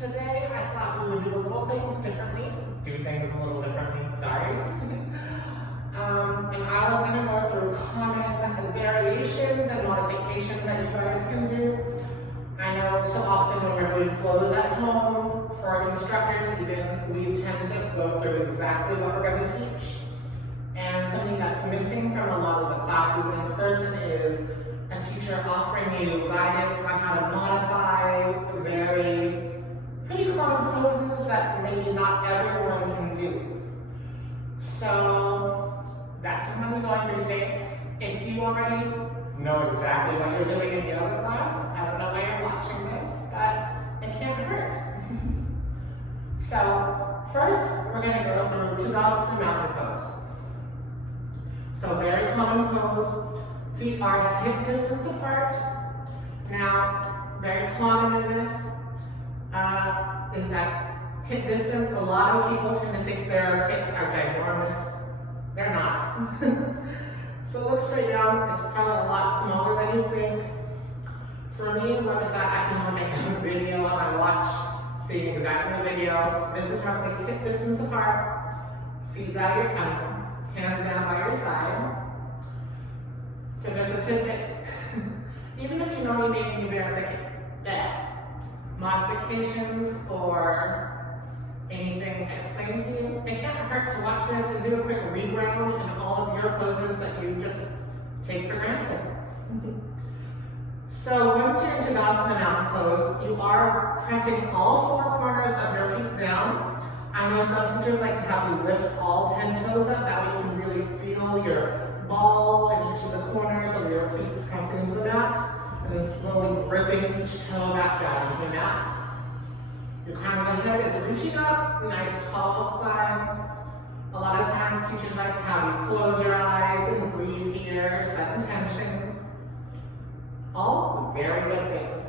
Today I thought we would do a little things differently. Sorry. And I was going to go through common variations and modifications that you guys can do. I know so often when we're doing flows at home, for instructors even, we tend to just go through exactly what we're going to teach. And something that's missing from a lot of the classes in person is a teacher offering you guidance on how to modify pretty common poses that maybe not everyone can do. So that's what I'm going through today. If you already know exactly what you're doing in yoga class, I don't know why you're watching this, but it can't hurt. So first, we're going to go through Tadasana mountain pose. So very common pose. Feet are hip distance apart. Now, very common in this is that hip distance. A lot of people tend to think their hips are ginormous. They're not. So look straight down. It's probably a lot smaller than you think. For me, look at that. I can make a video on my watch, seeing exactly the video. This is roughly hip distance apart. Feet by your hands down by your side. So just a tidbit. Even if you know you may need modifications or anything explained to you, it can't hurt to watch this and do a quick reground in all of your poses that you just take for granted. So once you're in Tadasana mountain pose, you are pressing all four corners of your feet down. I know some teachers like to have you lift all 10 toes up, that way you can really feel your ball in each of the corners of your feet pressing into the mat, and then slowly gripping each toe back down into the mat. Your crown of the head is reaching up, nice tall spine. A lot of times teachers like to have you close your eyes and breathe here, set intentions. All very good things.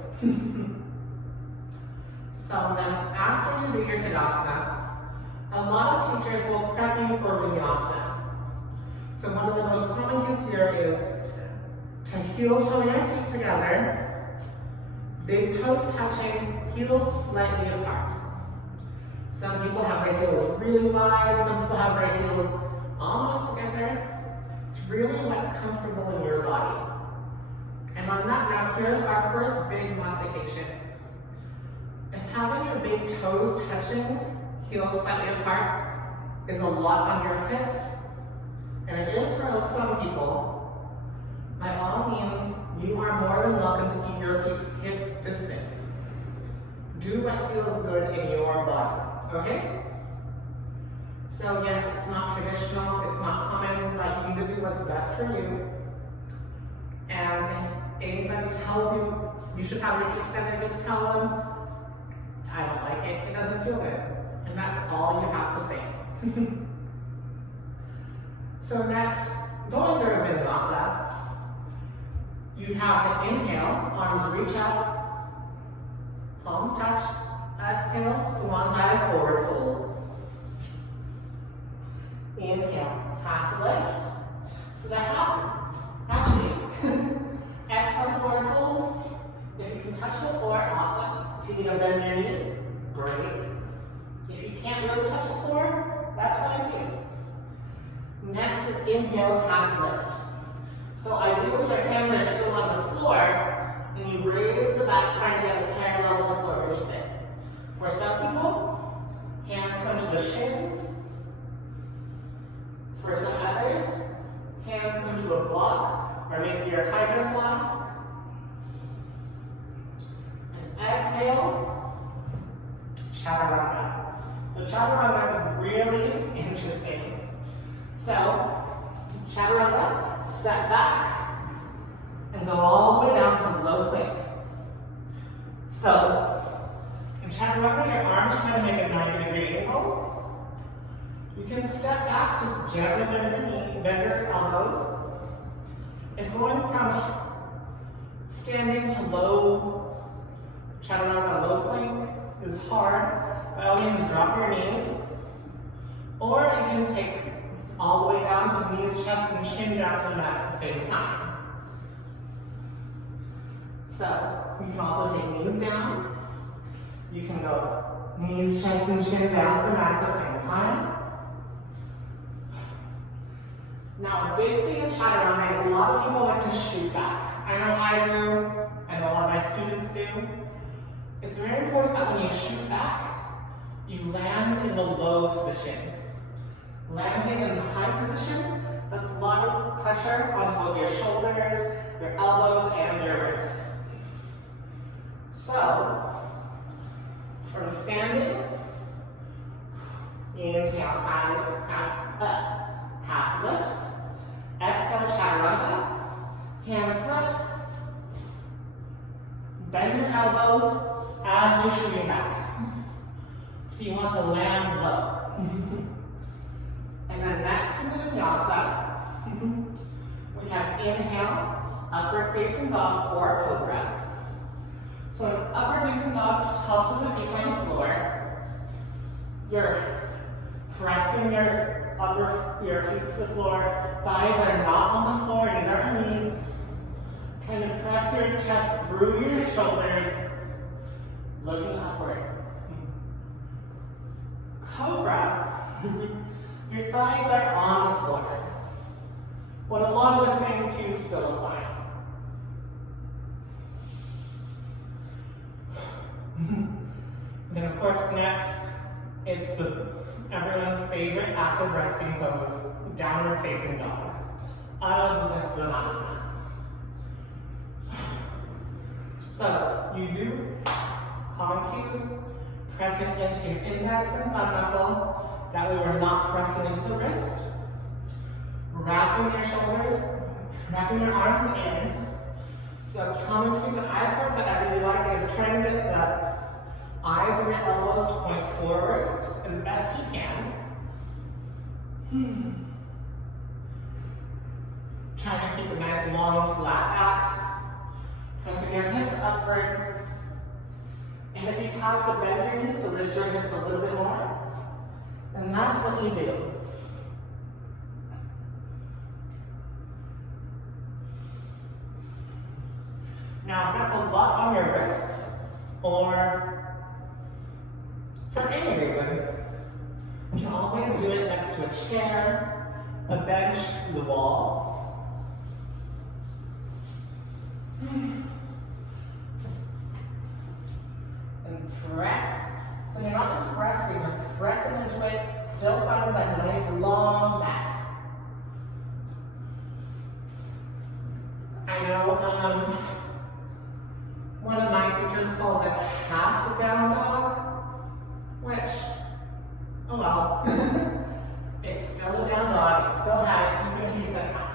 So then after you do your Tadasana, a lot of teachers will prep you for Vinyasa. So one of the most common cues here is to heel toe your feet together, big toes touching, heels slightly apart. Some people have their heels really wide, some people have their heels almost together. It's really what's comfortable in your body. And on that note, here's our first big modification. If having your big toes touching, heels slightly apart, is a lot on your hips, and it is for some people, by all means, you are more than welcome to keep your feet hip distance. Do what feels good in your body, okay? So yes, it's not traditional, it's not common, but you need to do what's best for you. And if anybody tells you you should have your feet together, just tell them, I don't like it, it doesn't feel good. And that's all you have to say. So next, going through Vinyasa, you have to inhale, arms reach up, palms touch, exhale, swan dive, forward fold. Inhale, half lift. So the half, actually, exhale, forward fold. If you can touch the floor, awesome. If you need to bend your knees, great. If you can't really touch the floor, that's fine too. Next is inhale, half lift. So ideally your hands are still on the floor, and you raise the back, trying to get a parallel with the floor beneath it. For some people, hands come to the shins. For some others, hands come to a block, or maybe your hydro flask. And exhale, chaturanga. So chaturanga is really interesting. So, chaturanga, step back, and go all the way down to low plank. So, in chaturanga, your arms try to make a 90-degree angle. You can step back, just gently bend your elbows. If going from standing to low chaturanga, low plank is hard, by all means drop your knees. Or you can take all the way down to knees, chest, and chin down to the mat at the same time. So you can also take knees down, You can go knees, chest, and chin down to the mat at the same time. Now, a big thing in chaturanga is a lot of people like to shoot back. I know I do, I know a lot of my students do. It's very important that when you shoot back, you land in the low position. Landing in the high position, that's a lot of pressure on both your shoulders, your elbows, and your wrists. So, from standing, inhale, half lift. Exhale, chaturanga. Hands lift. Bend your elbows as you're shooting back. So you want to land low. And then next in the vinyasa, we have inhale, upward facing dog or cobra. So in upward facing dog, tops of the feet on the floor. You're pressing your feet to the floor. Thighs are not on the floor, neither are knees. Trying to press your chest through your shoulders, looking upward. Cobra, your thighs are on the floor, but a lot of the same cues still apply. Then of course next, it's everyone's favorite active resting pose, downward facing dog, Adho Mukha. So you do common cues, pressing into your index and thumb knuckle, that way we're not pressing into the wrist. Wrapping your shoulders, wrapping your arms in. So a common cue that I've heard that I really like is trying to get the eyes and your elbows to point forward as best you can. Trying to keep a nice long flat back. Pressing your hips upward. And if you have to bend your knees to lift your hips a little bit more, then that's what you do. Now, if that's a lot on your wrists, or for any reason, you can always do it next to a chair, a bench, the wall. And press. So you're not just resting, you're pressing into it, still finding that nice long back. I know one of my teachers calls it half a down dog, which, oh well, it's still a down dog, it's still had it, even if he's at half.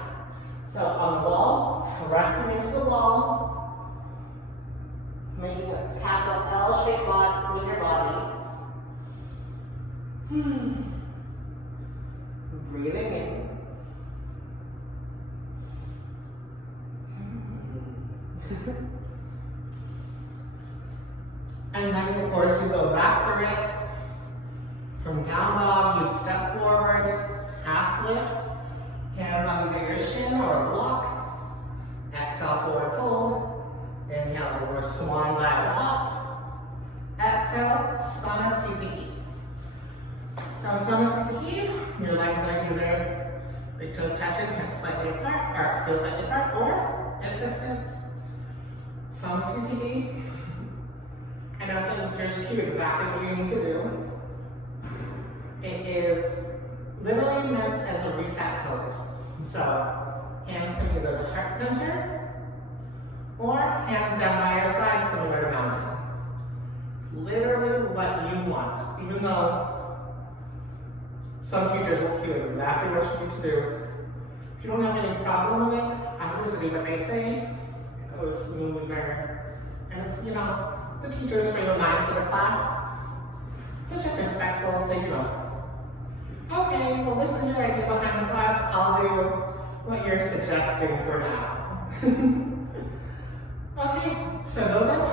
So on the wall, pressing into the wall, making a capital L-shaped body with your body. Breathing in. And then, of course, you go back through it. From down dog, you'd step forward, half lift, hands on either your shin or a block. Exhale, forward fold. Inhale, over swan dive up. Exhale, Samasthiti. So Samasthiti, your legs are either big toes touching, hips slightly apart, or heels slightly apart, or at distance. Samasthiti. I know some teachers cue exactly what you need to do. It is literally meant as a reset pose. So, hands come either to heart center, or hands down by your side, similar to mountain. Literally what you want, even though some teachers will cue exactly what you need to do. If you don't have any problem with it, I just do what they say. It goes smoother. And it's, the teacher's frame of mind for the class. So just respectful to, okay, well this is your idea behind the class, I'll do what you're suggesting for now. Okay, so those are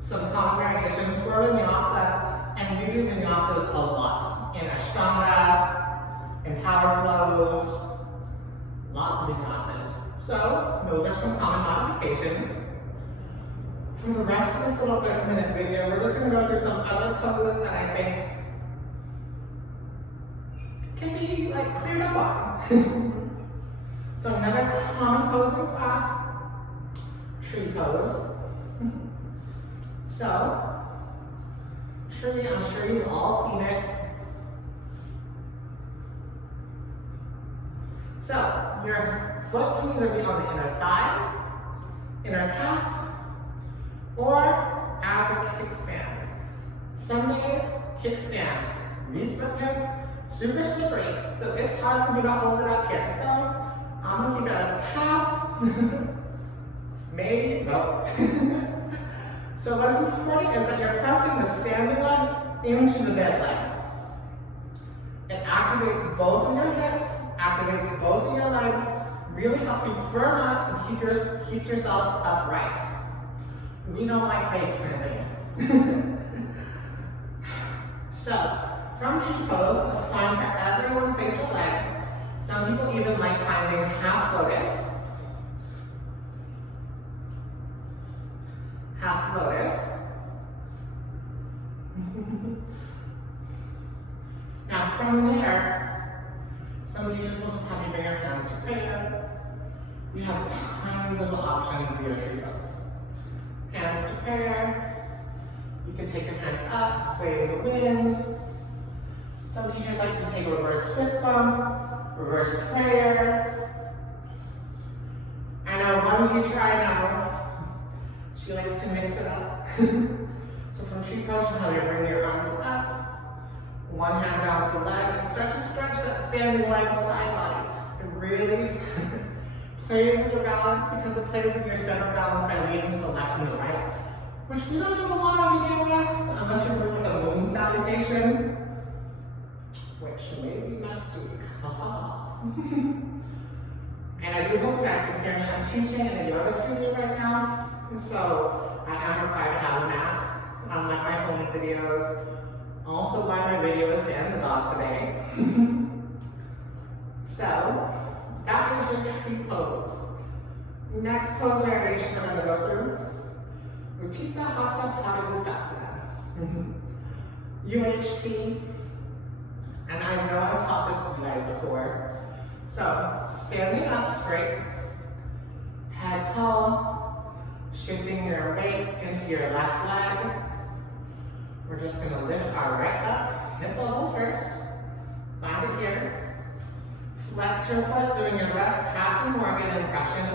some common variations for vinyasa, and we do vinyasas a lot. In Ashtanga, in power flows, lots of vinyasas. So those are some common modifications. For the rest of this little 30-minute video, we're just going to go through some other poses that I think can be like cleared up on. So another common pose in class, tree pose. So, tree, I'm sure you've all seen it. So, your foot can either be on the inner thigh, inner calf, or as a kickstand. Some days, kickstand. These sweatpants, super slippery, so it's hard for me to hold it up here. So, I'm gonna keep it at the calf. Maybe, nope. So what's important is that you're pressing the standing leg into the bed leg. It activates both of your hips, activates both of your legs, really helps you firm up and keeps yourself upright. We don't like face planting. So, from tree pose, find where everyone place your legs. Some people even like finding half lotus. Half lotus. Now from there, some teachers will just have you bring your hands to prayer. You have tons of options via tree pose. Hands to prayer. You can take your hands up, sway in the wind. Some teachers like to take a reverse fist bump, reverse prayer. I know one teacher I know, she likes to mix it up. So from tree pose, you'll have you bring your arms up, one hand down to the leg, and start to stretch that standing leg side body. It really plays with your balance because it plays with your center balance by leaning to the left and the right, which we don't do a lot of video with, unless you're doing like a moon salutation, which maybe next week. Haha. And I do hope you guys can hear me. I'm teaching in a yoga studio right now. So I am required to have a mask, unlike my home videos. Also why my video is Stand the Dog today. So that is your tree pose. Next pose variation I'm going to go through, Utthita Hasta Padangusthasana. UHP, and I know I've taught this to you guys before. So standing up straight, head tall, shifting your weight into your left leg. We're just going to lift our right up, hip level first. Find it here. Flex your foot, doing your best Captain Morgan impression.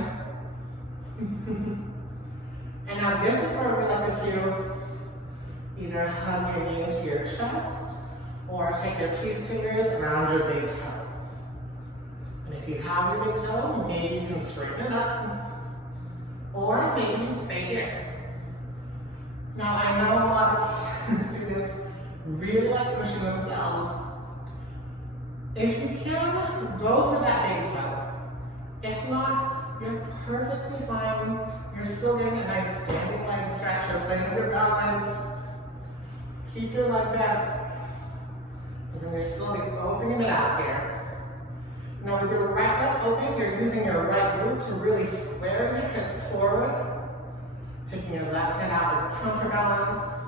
And now this is where we like to do either hug your knee into your chest or take your peace fingers around your big toe. And if you have your big toe, maybe you can straighten it up. Or maybe you stay here. Now I know a lot of students really like pushing themselves. If you can, go for that big toe. If not, you're perfectly fine. You're still getting a nice standing leg stretch. You're playing with your balance. Keep your leg bent. And then you're slowly opening it out here. Now with your right leg open, you're using your right glute to really square your hips forward. Taking your left hand out as a counterbalance.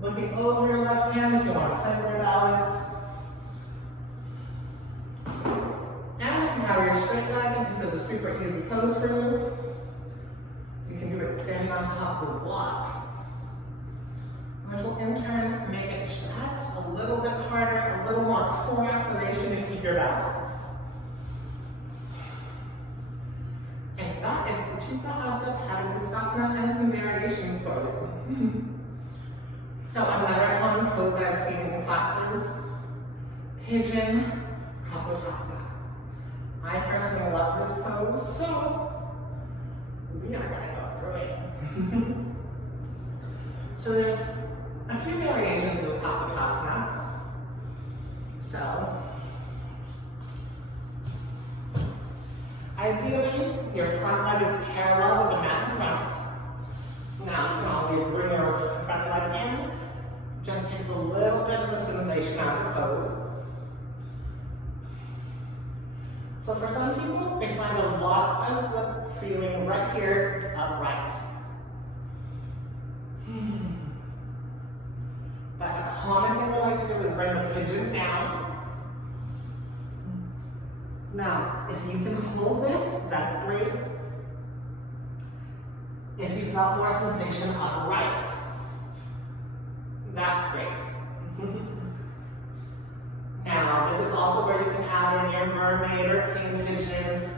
Looking over your left hand if you want to play with your balance. And if you have your straight leg, this is a super easy pose for you. You can do it standing on top of the block, which will in turn make it just a little bit harder, a little more core activation to keep your balance. And that is Utthita Hasta Padangusthasana and some variations for you. So another common pose I've seen in classes, Pigeon Kapotasana. I personally love this pose, so we are going to go through it. So there's a few variations of Kapotasana. So ideally, your front leg is parallel with the mat in front. Now you can always bring your front leg in. Just takes a little bit of the sensation out of the pose. So for some people, they find a lot of the feeling right here upright. But a common thing we like to do is bring the pigeon down. Now, if you can hold this, that's great. If you felt more sensation upright, that's great. Now, this is also where you can add in your mermaid or king pigeon,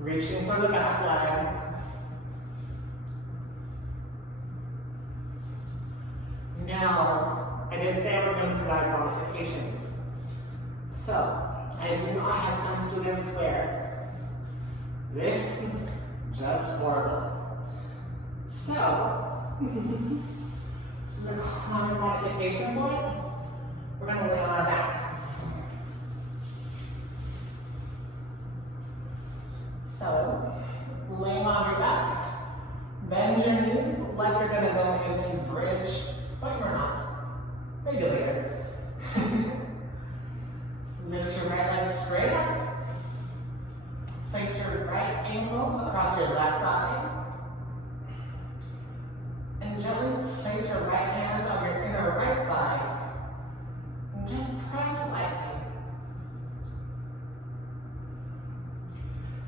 reaching for the back leg. Now, I did say I was going to provide modifications. So, I do not have some students where this just horrible. So, the common modification point, we're going to lay on our back. So, laying on your back, bend your knees like you're going to go into bridge, but you're not. Maybe later. Lift your right leg straight up. Place your right ankle across your left thigh. And gently place your right hand on your inner right thigh. And just press lightly.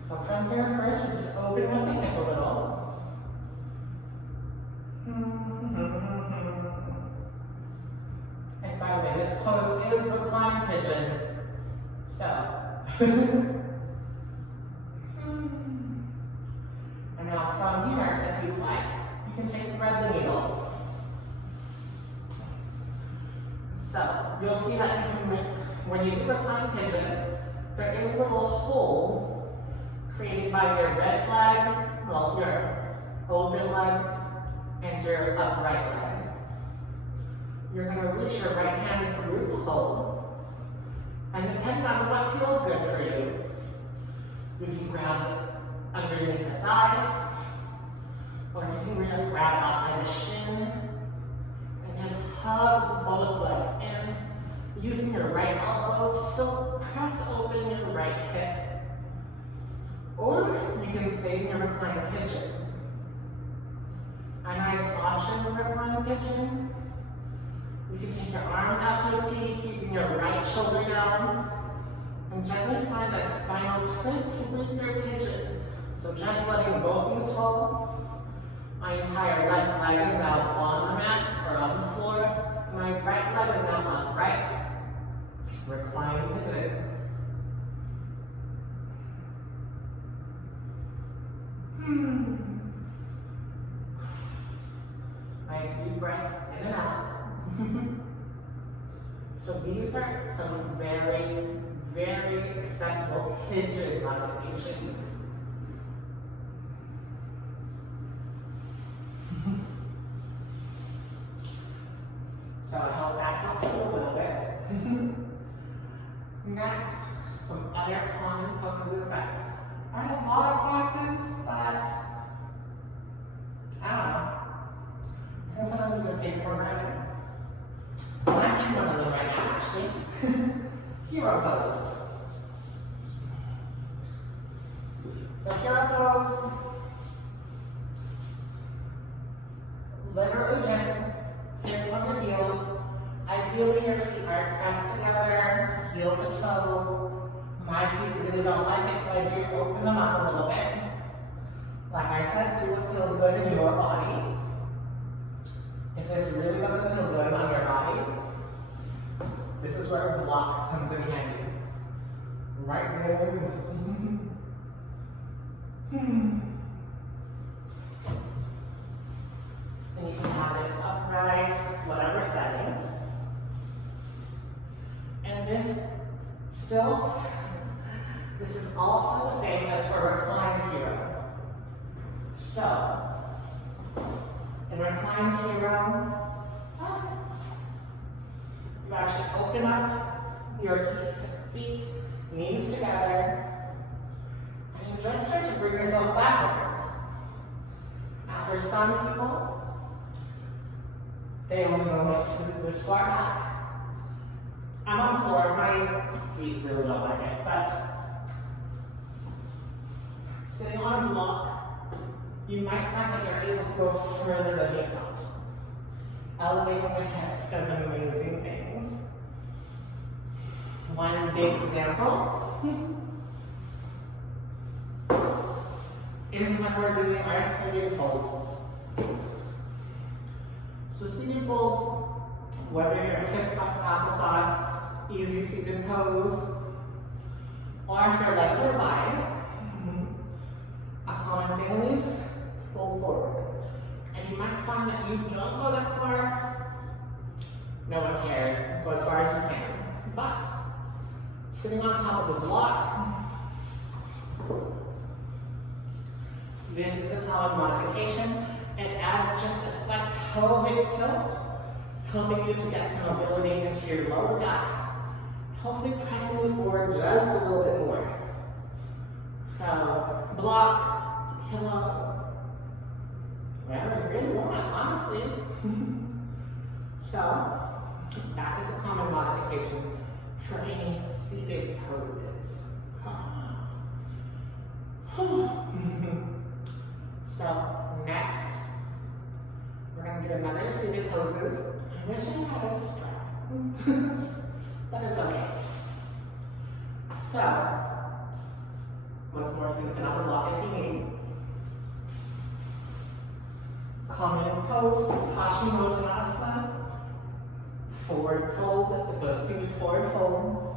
So from here first, we're just opening up the hip a little. And by the way, this pose is reclined pigeon. So, and now from here, if you like, you can take thread the needle. So, you'll see that when you do reclined pigeon, there is a little hole created by your red leg, well, your open leg, and your upright leg. You're going to reach your right hand through the hole. And depending on what feels good for you, you can grab underneath the thigh, or you can grab outside the shin, and just hug both legs in, using your right elbow to still press open your right hip. Or you can stay in your reclined pigeon. A nice option with reclined pigeon. You can take your arms out to a T, keeping your right shoulder down, and gently find a spinal twist with your pigeon. So just letting both knees fall. My entire left leg is now on the mat or on the floor. My right leg is now upright. Recline pigeon. Nice deep breaths in and out. So these are some very, very accessible pigeon modifications. So I hope that helped you a little bit. Next, some other common poses that aren't a lot of classes, but I don't know. I think sometimes we just take it for granted. I'm in one of them right now, actually. Hero pose. So hero pose, literally just hips on the heels. Ideally, your feet are pressed together, heel to toe. My feet really don't like it, so I do open them up a little bit. Like I said, do what feels good in your body. If this really doesn't feel good on your body, this is where a block comes in handy. Right there. And you can have it upright, whatever setting. And this is also the same as for reclined hero. So, in reclined hero, you actually open up your feet, knees together, and you just start to bring yourself backwards. Now for some people, they only go up to this far back. I'm on the floor, my feet really don't like it, but sitting on a block, you might find that you're able to go further than you thought. Elevating the hips does amazing things. One big example is when we're doing our seated folds. So seated folds, whether you're in crisscross applesauce, easy seated pose, or if your legs are wide, a common thing is fold forward. And you might find that you don't go that far. No one cares. Go as far as you can. But sitting on top of the block, this is a common modification. It adds just a slight pelvic tilt, helping you to get some mobility into your lower back, hopefully pressing you forward just a little bit more. So, block, pillow, whatever you really want, honestly. So, that is a common modification for any seated poses. So, next, we're going to do another seated poses. I wish I had a strap, but it's okay. So, once more, you can sit on the block if you need. Common pose, Paschimottanasana. Forward fold, it's a seated forward fold.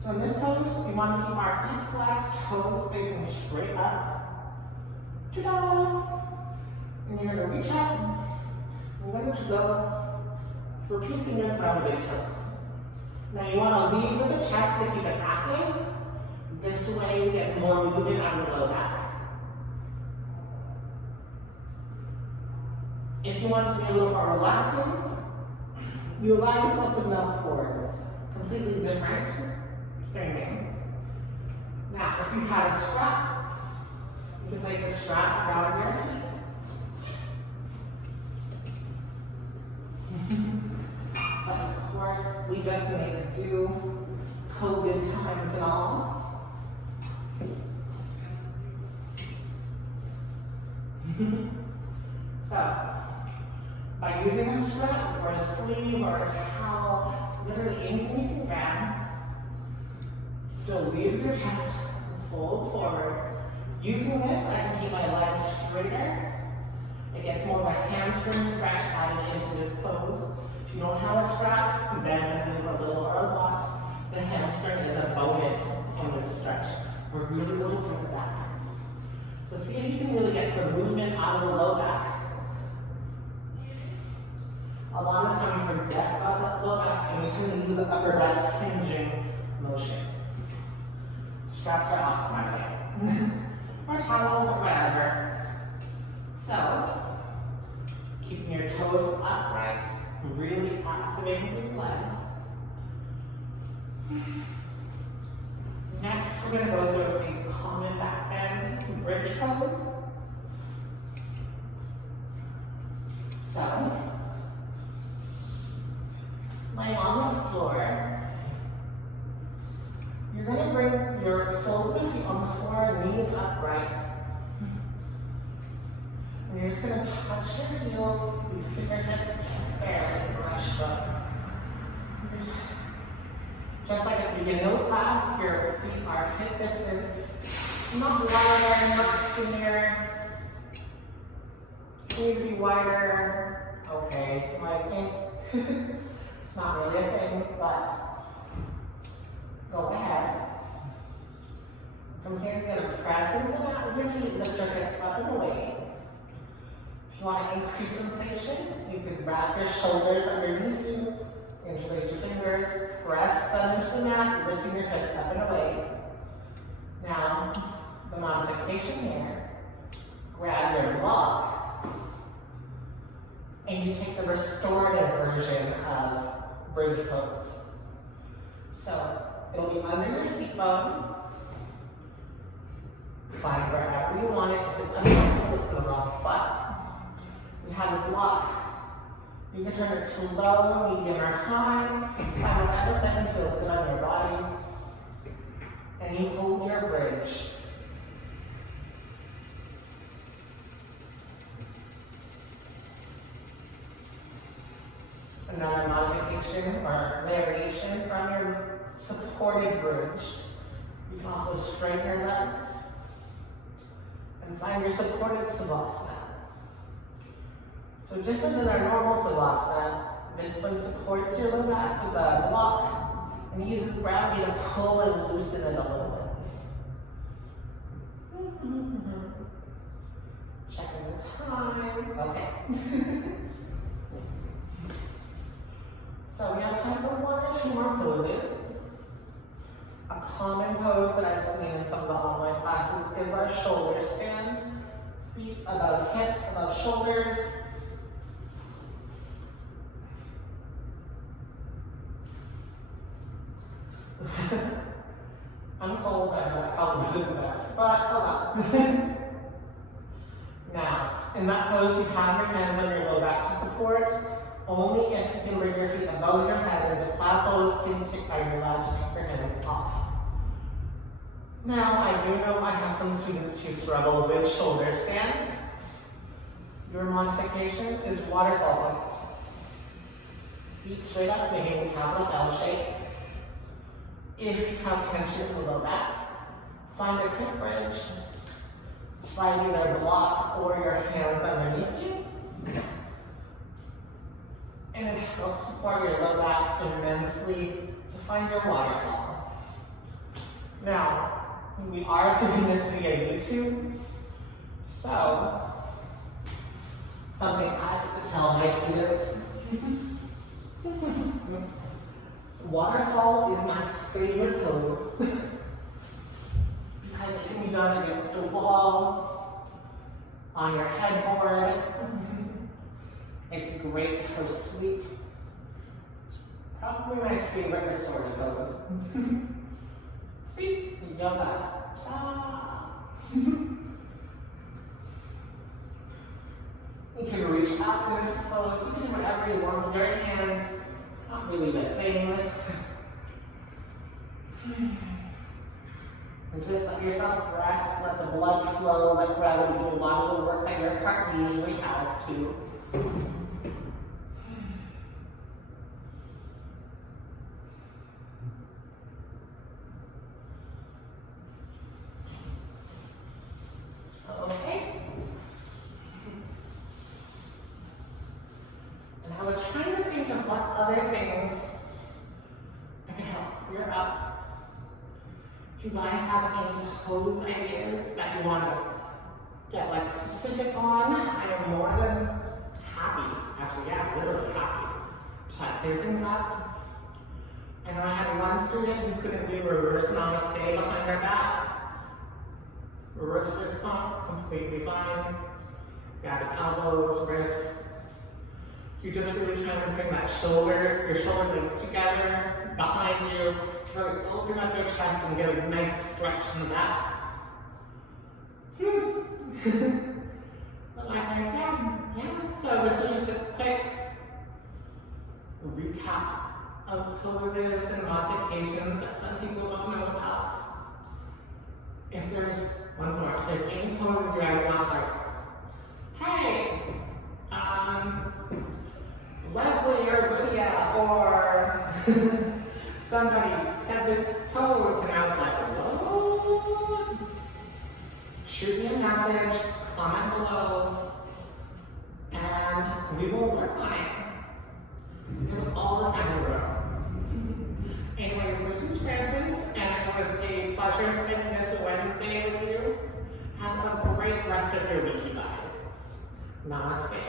So in this pose, we want to keep our feet flexed, toes facing straight up. Ta-da! And you're going to reach up, and you're going to go for piecing this around the big toes. Now you want to lead with the chest to keep it active. This way you get more movement on the low back. If you want to be a little more relaxing, you allow yourself to melt forward. Completely different. Same thing. Now, if you had a strap, you can place a strap around your feet. But of course, we just need to do COVID times and all. So, by using a strap or a sleeve or a towel, literally anything you can grab, still leave your chest, fold forward. Using this, I can keep my legs straighter. It gets more of a hamstring stretch added into this pose. If you don't have a strap, then move a little or a lot. The hamstring is a bonus in this stretch. We're really looking for the back. So see if you can really get some movement out of the low back. A lot of times we forget about that low back and we tend to use the upper back's hinging motion. Straps are awesome, by the way. Or towels or whatever. So, keeping your toes upright, really activating your legs. Next, we're going to go through a common back bend bridge pose. So, laying on the floor, you're going to bring your soles of the feet on the floor, knees upright. And you're just going to touch your heels, your fingertips just barely brush up. Just like at the beginning of the class, your feet are hip distance, not wider, not skinnier. Need to be wider. Okay, it's not really a thing, but go ahead. From here, you're going to press into the mat with your feet, lift your hips up and away. If you want to increase sensation, you could wrap your shoulders underneath you, interlace your fingers, press them into the mat, lifting your hips up and away. Now, the modification here, grab your block, and you take the restorative version of bridge pose. So, it'll be under your seat bone. Find wherever you want it. If it's uncomfortable, it's in the wrong spot. You have a block. You can turn it to low, medium, or high. Find whatever setting feels good on your body. And you hold your bridge. Another modification or variation from your supported bridge. You can also straighten your legs and find your supported savasana. So different than our normal savasana, this one supports your low back with a block and uses gravity to pull and loosen it a little bit. Checking the time. Okay. So we have time for 1 or 2 more poses. A common pose that I've seen in some of the online classes is our shoulder stand. Feet above hips, above shoulders. I'm cold, I know that probably isn't the best, but oh well. Now, in that pose, you have your hands on your low back to support. Only if you can bring your feet above your head into flat pose are you allowed to take your hands off. Now, I do know I have some students who struggle with shoulder stand. Your modification is waterfall pose. Feet straight up, making a capital L shape. If you have tension in the low back, find a quick bridge, slide either a block or your hands underneath you. And it helps support your low back immensely to find your waterfall. Now, we are doing this via YouTube, so something I like to tell my students. Waterfall is my favorite pose because it can be done against a wall, on your headboard. It's great for sleep. It's probably my favorite restorative pose. See? Yoga. You can reach out in this pose. You can do whatever you want with your hands. It's not really the thing. And just let yourself rest. Let the blood flow. Let gravity do a lot of the work that your heart usually has to. Okay. And I was trying to think of what other things can help clear up. If you guys have any pose ideas that you want to get like specific on, I am more than happy, actually, yeah, literally happy to try to clear things up. I know I had one student who couldn't do reverse namaste behind their back. Reverse fist pump, completely fine. Grabbing elbows, wrists. You're just really trying to bring that your shoulder blades together behind you. Really open up your chest and get a nice stretch in the back. But like I said, yeah, so this was just a quick recap of poses and modifications that some people don't know about. If there's, once more, if there's any poses you guys want, like, hey, Leslie or Lydia or somebody said this pose and I was like, what? Shoot me a message, comment below, and we will work on it. We have all the time in the world. Anyways, this was Francis, and it was a pleasure spending this Wednesday with you. Have a great rest of your week, you guys. Namaste.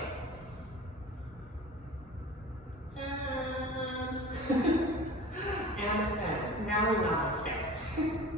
And now we namaste.